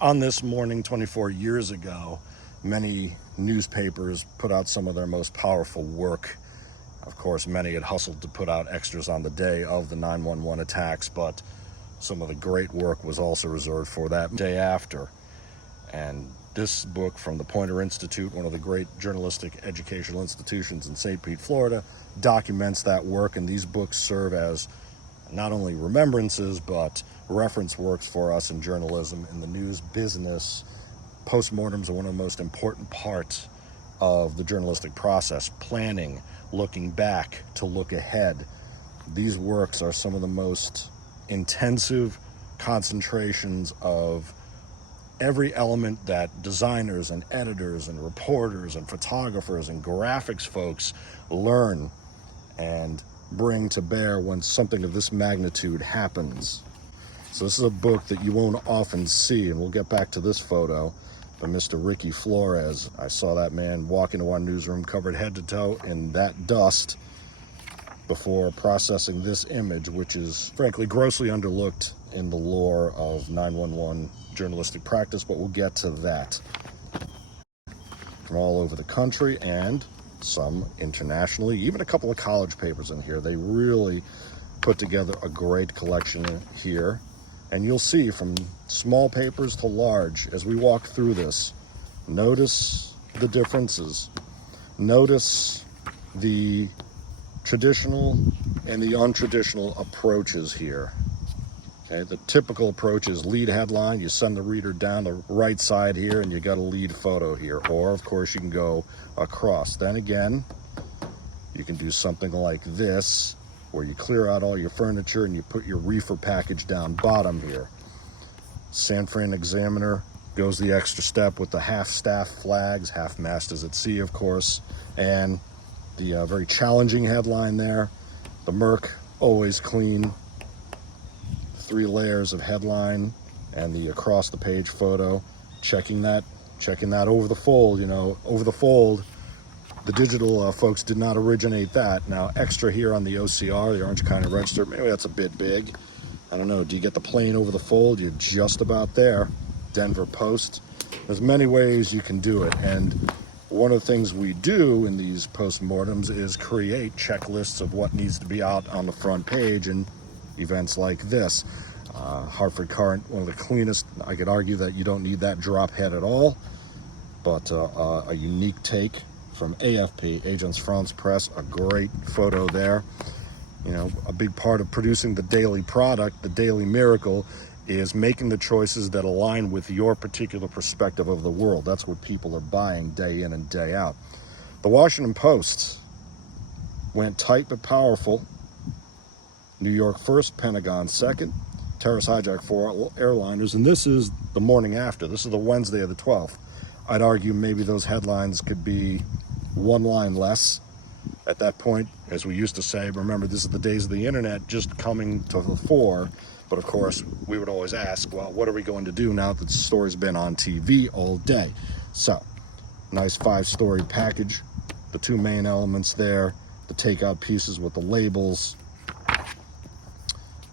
On this morning 24 years ago, many newspapers put out some of their most powerful work. Of course, many had hustled to put out extras on the day of the 9/11 attacks, but some of the great work was also reserved for that day after. And this book from the Poynter Institute, one of the great journalistic educational institutions in St. Pete, Florida, documents that work, and these books serve as not only remembrances, but reference works for us in journalism, in the news business. Postmortems are one of the most important parts of the journalistic process. Planning, looking back to look ahead. These works are some of the most intensive concentrations of every element that designers and editors and reporters and photographers and graphics folks learn and bring to bear when something of this magnitude happens. So this is a book that you won't often see, and we'll get back to this photo by Mr. Ricky Flores. I saw that man walk into our newsroom covered head to toe in that dust before processing this image, which is frankly grossly underlooked in the lore of 911 journalistic practice, but we'll get to that. From all over the country and some internationally, even a couple of college papers in here. They really put together a great collection here. And you'll see from small papers to large, as we walk through this, notice the differences. Notice the traditional and the untraditional approaches here. Okay, the typical approach is lead headline. You send the reader down the right side here and you got a lead photo here. Or of course you can go across. Then again, you can do something like this, where you clear out all your furniture and you put your reefer package down bottom here. San Fran Examiner goes the extra step with the half-staff flags, half-mast as at sea, of course, and the very challenging headline there, the Merc, always clean. 3 layers of headline and the across the page photo, checking that over the fold. You know, over the fold, the digital folks did not originate that. Now extra here on the OCR, the Orange County Register, maybe that's a bit big. I don't know, do you get the plain over the fold? You're just about there. Denver Post. There's many ways you can do it, and one of the things we do in these postmortems is create checklists of what needs to be out on the front page in events like this. Hartford Courant, one of the cleanest. I could argue that you don't need that drop head at all, but a unique take from AFP, Agence France Presse, a great photo there. You know, a big part of producing the daily product, the daily miracle, is making the choices that align with your particular perspective of the world. That's what people are buying day in and day out. The Washington Post went tight but powerful. New York first, Pentagon second. Terrorist hijack 4 airliners, and this is the morning after. This is the Wednesday of the 12th. I'd argue maybe those headlines could be one line less at that point, as we used to say. Remember, this is the days of the internet just coming to the fore. But of course, we would always ask, well, what are we going to do now that the story's been on TV all day? So, nice 5-story package. The 2 main elements there, the takeout pieces with the labels.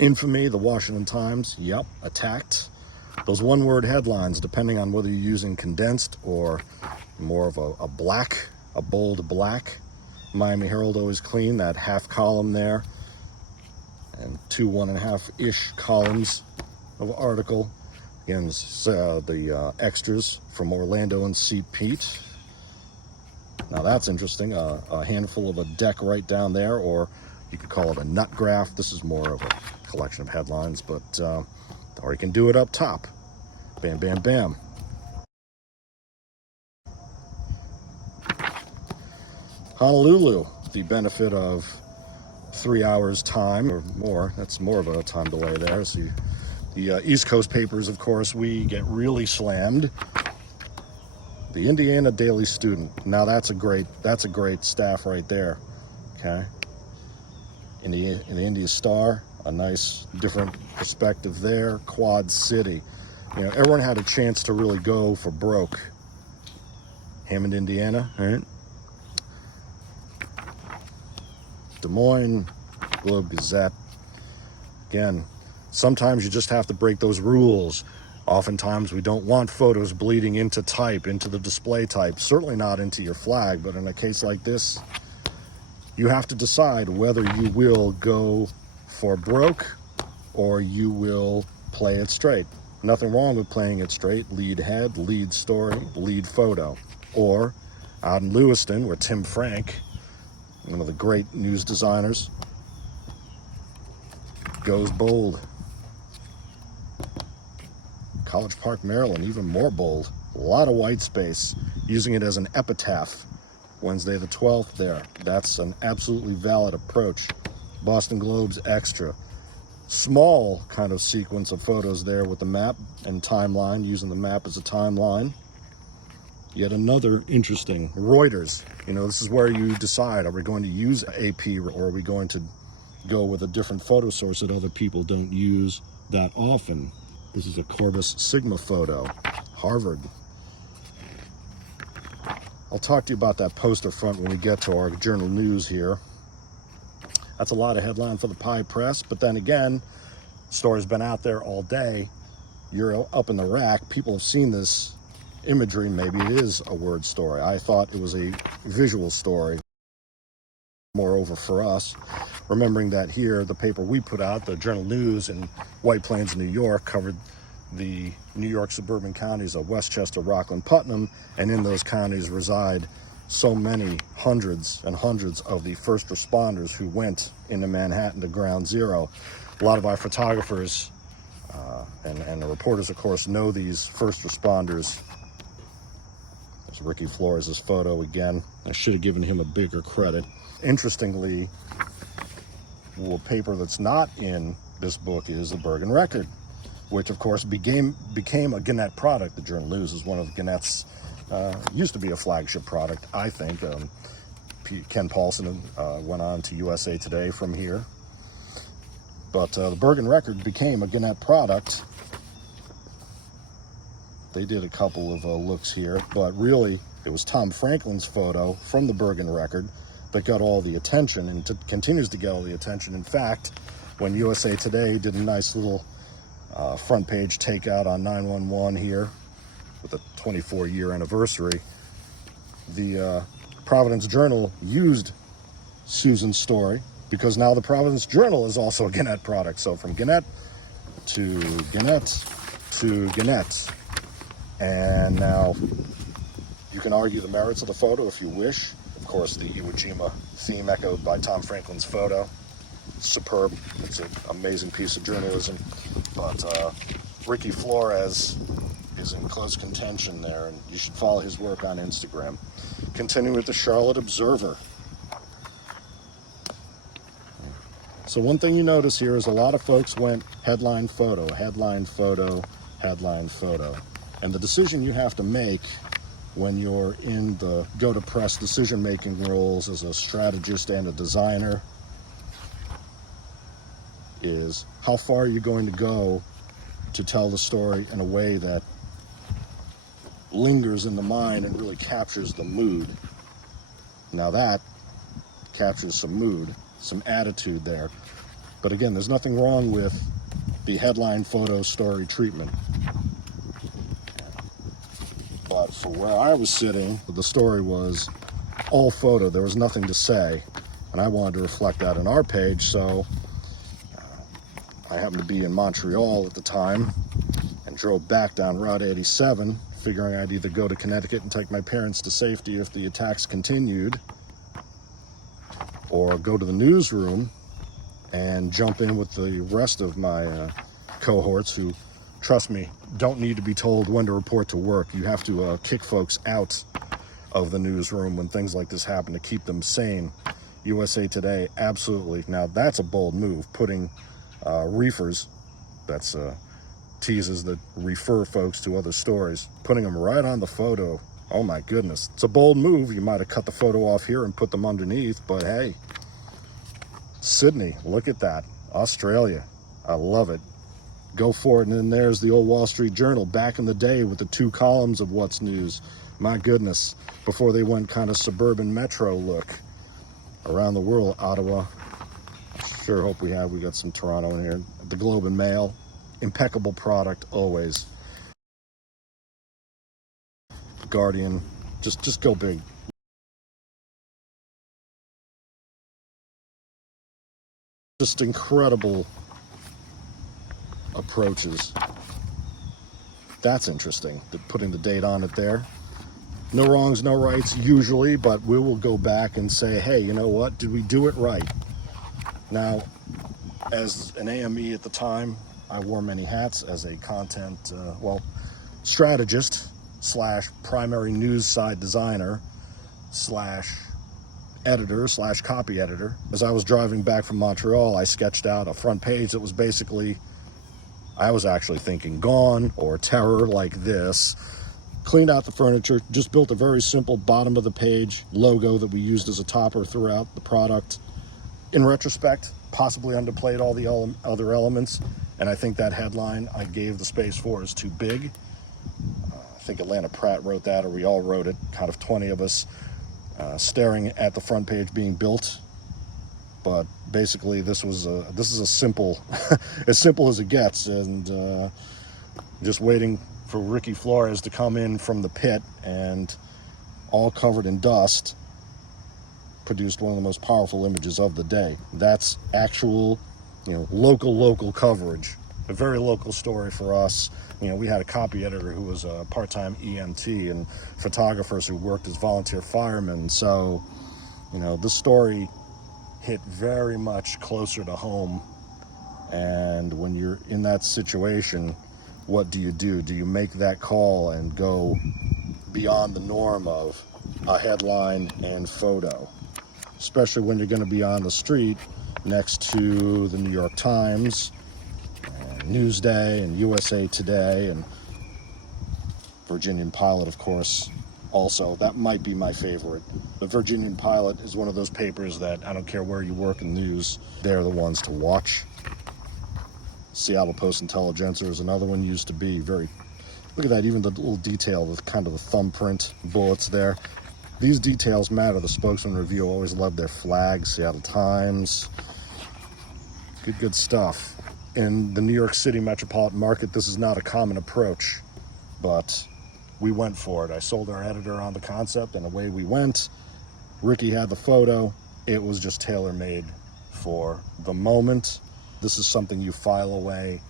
Infamy, the Washington Times, yep, attacked. Those one-word headlines, depending on whether you're using condensed or more of a black, a bold black. Miami Herald, always clean, that half column there. And 2 1.5-ish columns of article. Again, the extras from Orlando and St. Pete. Now that's interesting, a handful of a deck right down there, or you could call it a nut graph. This is more of a collection of headlines, but or you can do it up top. Bam, bam, bam. Honolulu, the benefit of 3 hours time or more. That's more of a time delay there. So the East Coast papers, of course, we get really slammed. The Indiana Daily Student. Now that's a great staff right there. Okay. In the India Star, a nice different perspective there. Quad City. You know, everyone had a chance to really go for broke. Hammond, Indiana, right? Des Moines, Globe Gazette. Again, sometimes you just have to break those rules. Oftentimes we don't want photos bleeding into type, into the display type, certainly not into your flag, but in a case like this, you have to decide whether you will go for broke or you will play it straight. Nothing wrong with playing it straight. Lead head, lead story, lead photo. Or out in Lewiston, where Tim Frank, one of the great news designers, goes bold. College Park, Maryland, even more bold. A lot of white space, using it as an epitaph. Wednesday the 12th there. That's an absolutely valid approach. Boston Globe's extra. Small kind of sequence of photos there with the map and timeline, using the map as a timeline. Yet another interesting, Reuters. You know, this is where you decide, are we going to use AP or are we going to go with a different photo source that other people don't use that often? This is a Corvus Sigma photo, Harvard. I'll talk to you about that poster front when we get to our journal news here. That's a lot of headline for the pie press, but then again, story's been out there all day. You're up in the rack. People have seen this imagery. Maybe it is a word story. I thought it was a visual story. Moreover, for us, remembering that here, the paper we put out, the Journal News in White Plains, New York, covered the New York suburban counties of Westchester, Rockland, Putnam, and in those counties reside so many hundreds and hundreds of the first responders who went into Manhattan to Ground Zero. A lot of our photographers and the reporters, of course, know these first responders. There's Ricky Flores' photo again. I should have given him a bigger credit. Interestingly, a paper that's not in this book is the Bergen Record, which of course became a Gannett product. The Journal News is one of Gannett's, used to be a flagship product, I think. Ken Paulson went on to USA Today from here. But the Bergen Record became a Gannett product. They did a couple of looks here, but really it was Tom Franklin's photo from the Bergen Record that got all the attention and continues to get all the attention. In fact, when USA Today did a nice little front page takeout on 911 here with a 24-year anniversary, the Providence Journal used Susan's story because now the Providence Journal is also a Gannett product. So from Gannett to Gannett to Gannett. And now you can argue the merits of the photo if you wish. Of course, the Iwo Jima theme echoed by Tom Franklin's photo. Superb. It's an amazing piece of journalism. But Ricky Flores is in close contention there, and you should follow his work on Instagram. Continuing with the Charlotte Observer. So one thing you notice here is a lot of folks went headline photo, headline photo, headline photo. And the decision you have to make when you're in the go-to-press decision-making roles as a strategist and a designer is how far are you going to go to tell the story in a way that lingers in the mind and really captures the mood. Now that captures some mood, some attitude there. But again, there's nothing wrong with the headline photo story treatment. But for where I was sitting, the story was all photo. There was nothing to say. And I wanted to reflect that on our page, so I happened to be in Montreal at the time and drove back down Route 87, figuring I'd either go to Connecticut and take my parents to safety if the attacks continued, or go to the newsroom and jump in with the rest of my cohorts who, trust me, don't need to be told when to report to work. You have to kick folks out of the newsroom when things like this happen to keep them sane. USA Today, absolutely. Now that's a bold move, putting reefers, that's teases that refer folks to other stories, putting them right on the photo. Oh my goodness, it's a bold move. You might have cut the photo off here and put them underneath, but hey, Sydney, look at that. Australia, I love it. Go for it. And then there's the old Wall Street Journal back in the day with the 2 columns of what's news. My goodness, before they went kind of suburban metro look around the world. Ottawa, sure hope we got some Toronto in here. The Globe and Mail, impeccable product always. Guardian. Just go big. Just incredible approaches. That's interesting, putting the date on it there. No wrongs, no rights usually, but we will go back and say, hey, you know what? Did we do it right? Now, as an AME at the time, I wore many hats as a content, strategist slash primary news side designer slash editor slash copy editor. As I was driving back from Montreal, I sketched out a front page that was basically, I was actually thinking Gone or Terror, like this. Cleaned out the furniture, just built a very simple bottom of the page logo that we used as a topper throughout the product. In retrospect, possibly underplayed all the other elements, and I think that headline I gave the space for is too big. I think Atlanta Pratt wrote that, or we all wrote it, kind of 20 of us staring at the front page being built. But basically, this is a simple, as simple as it gets, and just waiting for Ricky Flores to come in from the pit, and all covered in dust, produced one of the most powerful images of the day. That's actual, local coverage. A very local story for us. We had a copy editor who was a part-time EMT and photographers who worked as volunteer firemen. So, this story hit very much closer to home. And when you're in that situation, what do? Do you make that call and go beyond the norm of a headline and photo? Especially when you're going to be on the street next to the New York Times, and Newsday, and USA Today, and Virginian Pilot, of course, also. That might be my favorite. The Virginian Pilot is one of those papers that I don't care where you work in news, they're the ones to watch. Seattle Post-Intelligencer is another one, used to be very, look at that, even the little detail with kind of the thumbprint bullets there. These details matter. The Spokesman Review always loved their flags. Seattle Times, good stuff. In the New York City metropolitan market, this is not a common approach, but we went for it. I sold our editor on the concept, and away we went. Ricky had the photo. It was just tailor-made for the moment. This is something you file away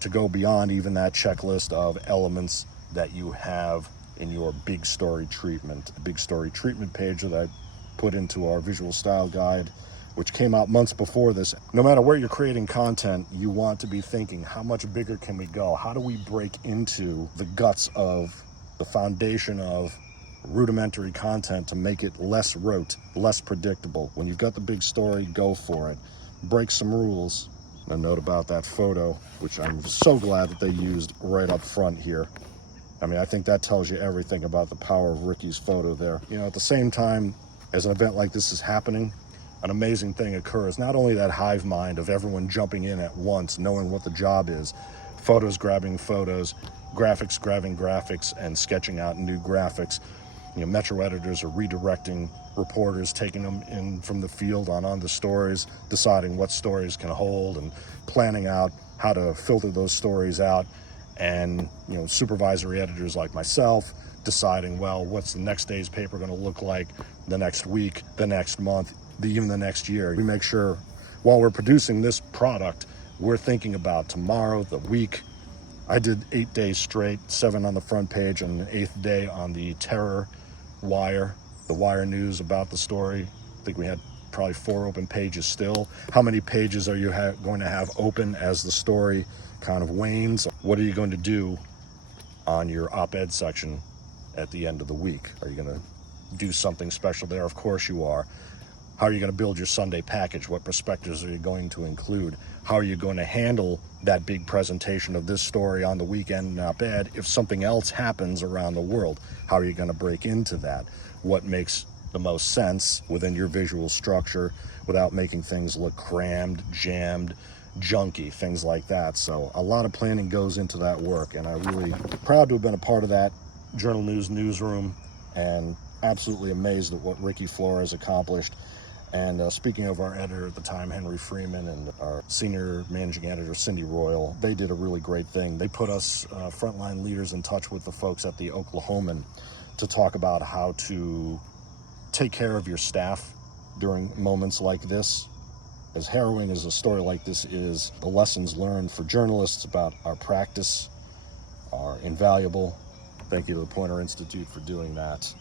to go beyond even that checklist of elements that you have in your big story treatment. The big story treatment page that I put into our visual style guide, which came out months before this. No matter where you're creating content, you want to be thinking, how much bigger can we go? How do we break into the guts of the foundation of rudimentary content to make it less rote, less predictable? When you've got the big story, go for it. Break some rules. A note about that photo, which I'm so glad that they used right up front here. I mean, I think that tells you everything about the power of Ricky's photo there. At the same time, as an event like this is happening, an amazing thing occurs. Not only that hive mind of everyone jumping in at once, knowing what the job is, photos grabbing photos, graphics grabbing graphics, and sketching out new graphics. Metro editors are redirecting reporters, taking them in from the field on the stories, deciding what stories can hold, and planning out how to filter those stories out. And supervisory editors like myself deciding, well, what's the next day's paper going to look like, the next week, the next month, even the next year. We make sure while we're producing this product, we're thinking about tomorrow, the week. I did 8 days straight, 7 on the front page, and the 8th day on the Terror Wire, the Wire News about the story. I think we had probably 4 open pages still. How many pages are you going to have open as the story kind of wanes? What are you going to do on your op-ed section at the end of the week? Are you going to do something special there? Of course you are. How are you going to build your Sunday package? What perspectives are you going to include? How are you going to handle that big presentation of this story on the weekend in op-ed if something else happens around the world? How are you going to break into that? What makes the most sense within your visual structure without making things look crammed, jammed, junky, things like that? So a lot of planning goes into that work, and I'm really proud to have been a part of that Journal News newsroom, and absolutely amazed at what Ricky Flores accomplished. And speaking of our editor at the time, Henry Freeman, and our senior managing editor, Cindy Royal, they did a really great thing. They put us frontline leaders in touch with the folks at the Oklahoman. to talk about how to take care of your staff during moments like this. As harrowing as a story like this is, the lessons learned for journalists about our practice are invaluable. Thank you to the Poynter Institute for doing that.